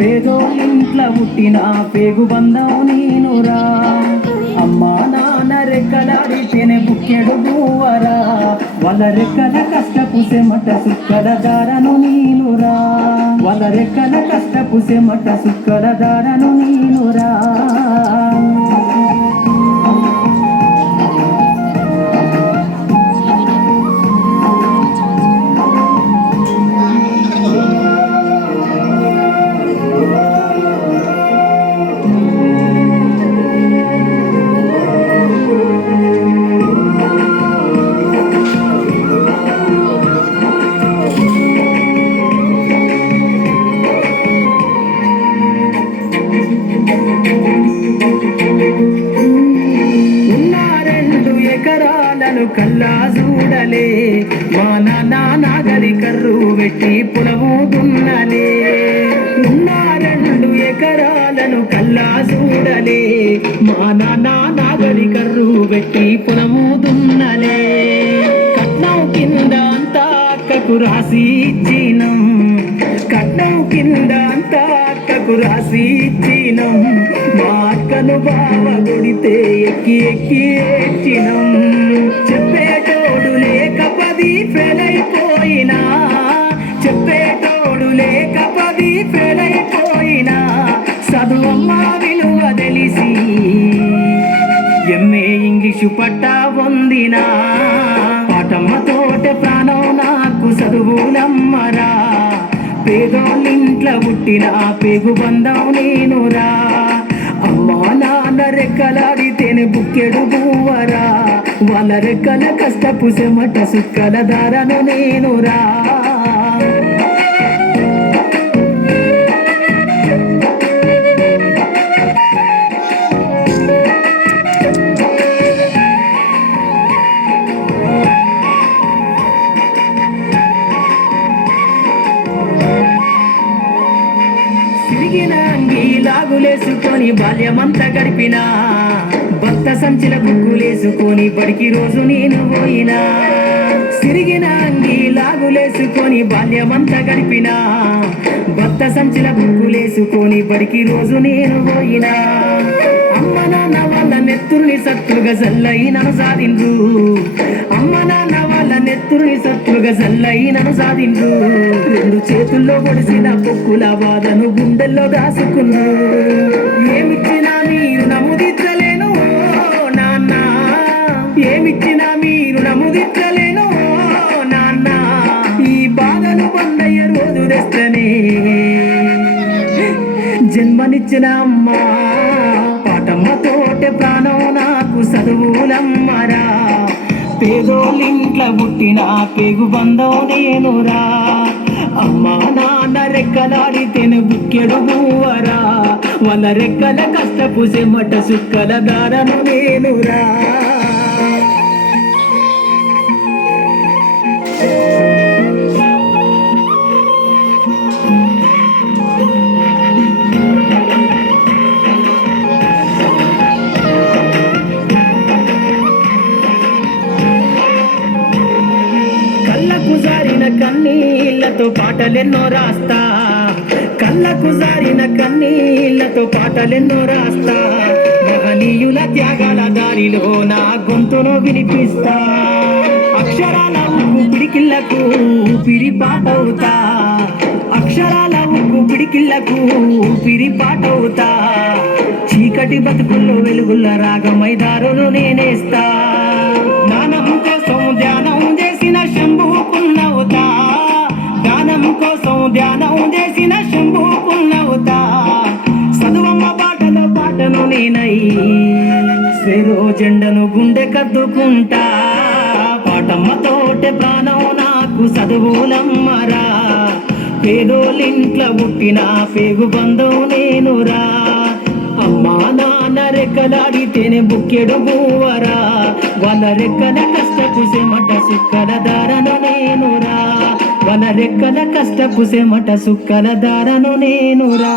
పేదోళ్ళింట్ల పుట్టిన పేగు బంధం నేనురా. అమ్మా నాన్న రెక్కలాడితేనే బుక్కెడు బువ్వరా. వాళ్ళ రెక్కల కష్టపు సెమట సుక్కల దారను నేనురా. వాళ్ళ రెక్కల కష్టపు సెమట సుక్కల దారను నేనురా. కల్లా చూడలే మా నాన్న నాగలి కర్రు పెట్టి పొలము దున్నలే. ఉన్న 2 ఎకరాలను కల్లా చూడలే మా నాన్న నాగలి కర్రు పెట్టి పొలము దున్నలే. కట్నం కింద అంతా అక్కకు రాసి ఇచ్చినం. కట్నం కింద అంతా అక్కకు రాసి ఇచ్చినం. మా అక్కను బావ కొడితే ఎక్కి ఎక్కి ఏడ్చినం. చెప్పేటోడు లేక 10 ఫెయిల్ అయిపోయినా. చెప్పేటోడు లేక 10 ఫెయిల్ అయిపోయినా. చదువమ్మ విలువ తెలిసి ఎంఏ ఇంగ్లీషు పట్టా పొందినా. పాటమ్మతోటే ప్రాణం నాకు చదువులమ్మరా. పేదోళ్ళింట్ల పుట్టిన పేగు బంధం నేనురా. అమ్మా నాన్న రెక్కలాడితేనే బుక్కెడు బువ్వరా. వాళ్ళ రెక్కల కష్టపు సెమట సుక్కల దారను నేనురా. సిరిగిన అంగి లాగులేసుకొని బాల్యమంతా గడిపినా. భర్త సంచిల బుక్కులేసుకొని బడికి రోజు నేను పోయినా. సిరిగిన అంగి లాగులేసుకొని బాల్యమంతా గడిపినా. భర్త సంచిల బుక్కులేసుకొని బడికి రోజు నేను పోయినా. అమ్మ నాన్న వాళ్ళ నెత్తురుని సత్తులుగా జల్లయినను సాధిండ్రు. అమ్మ నాన్న వాళ్ళ నెత్తురుని సత్తులుగా జల్లయినను సాధిండ్రు. 2 చేతుల్లో పొడిసిన పొక్కుల బాధను గుండెల్లో దాసుకున్నారు. ఏమిచ్చినా మీరు నముదించలేను నాన్న. ఏమిచ్చినా మీరు నముదించలేను నాన్న. ఈ బాధను పొందయ్య రోజు తెస్తనే జన్మనిచ్చిన అమ్మా. పాటమ్మతోటే ప్రాణం నాకు చదువులమ్మరా. పేదోళ్ళింట్ల పుట్టిన పేగు బంధం నేనురా. అమ్మా నాన్న రెక్కలాడితేనే బుక్కెడు బువ్వరా. వాళ్ళ రెక్కల కష్టపు సెమట సుక్కల దారను నేనురా. కళ్ళకు జారిన కన్నీళ్లతో పాటలెన్నో రాస్తా. కళ్ళకు జారిన కన్నీళ్లతో పాటలెన్నో రాస్తా. మహనీయుల త్యాగాల దారిలో నా గొంతును వినిపిస్తా. అక్షరాల ఉక్కు పిడికిళ్లకు ఊపిరి పాటవుతా. అక్షరాల ఉక్కు పిడికిళ్లకు ఊపిరి పాటవుతా. చీకటి బతుకుల్లో వెలుగుల రాగమై దారులు నేనేస్తా. జ్ఞానం కోసం ధ్యానం చేసిన శంభుకున్నవుతా. జ్ఞానం కోసం ధ్యానం చేసిన శంభుకున్నవుతా. చదువమ్మ పాటలో పాటను నేనై స్వేరో జెండను గుండె కద్దుకుంటా. పాటమ్మతోటే ప్రాణం నాకు చదువులమ్మరా. పేదోళ్ళింట్ల పుట్టిన పేగు బంధం నేనురా. అమ్మా నాన్న రెక్కలాడితేనే బుక్కెడు బువ్వరా. వాళ్ళ రెక్కల కష్టపు సెమట సుక్కల దారను నేనురా. వాళ్ళ రెక్కల కష్టపు సెమట సుక్కల దారను నేనురా.